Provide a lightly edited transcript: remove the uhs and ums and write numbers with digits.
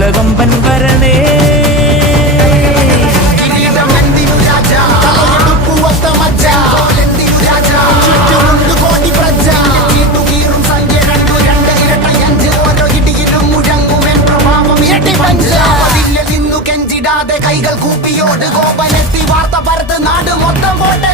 കുലകൊമ്പൻ വരണേ. കൈകൾ കൂപ്പിയോട് ഗോപനെത്തി വാർത്ത പരത്ത് നാട് മൊത്തം പോട്ടെ.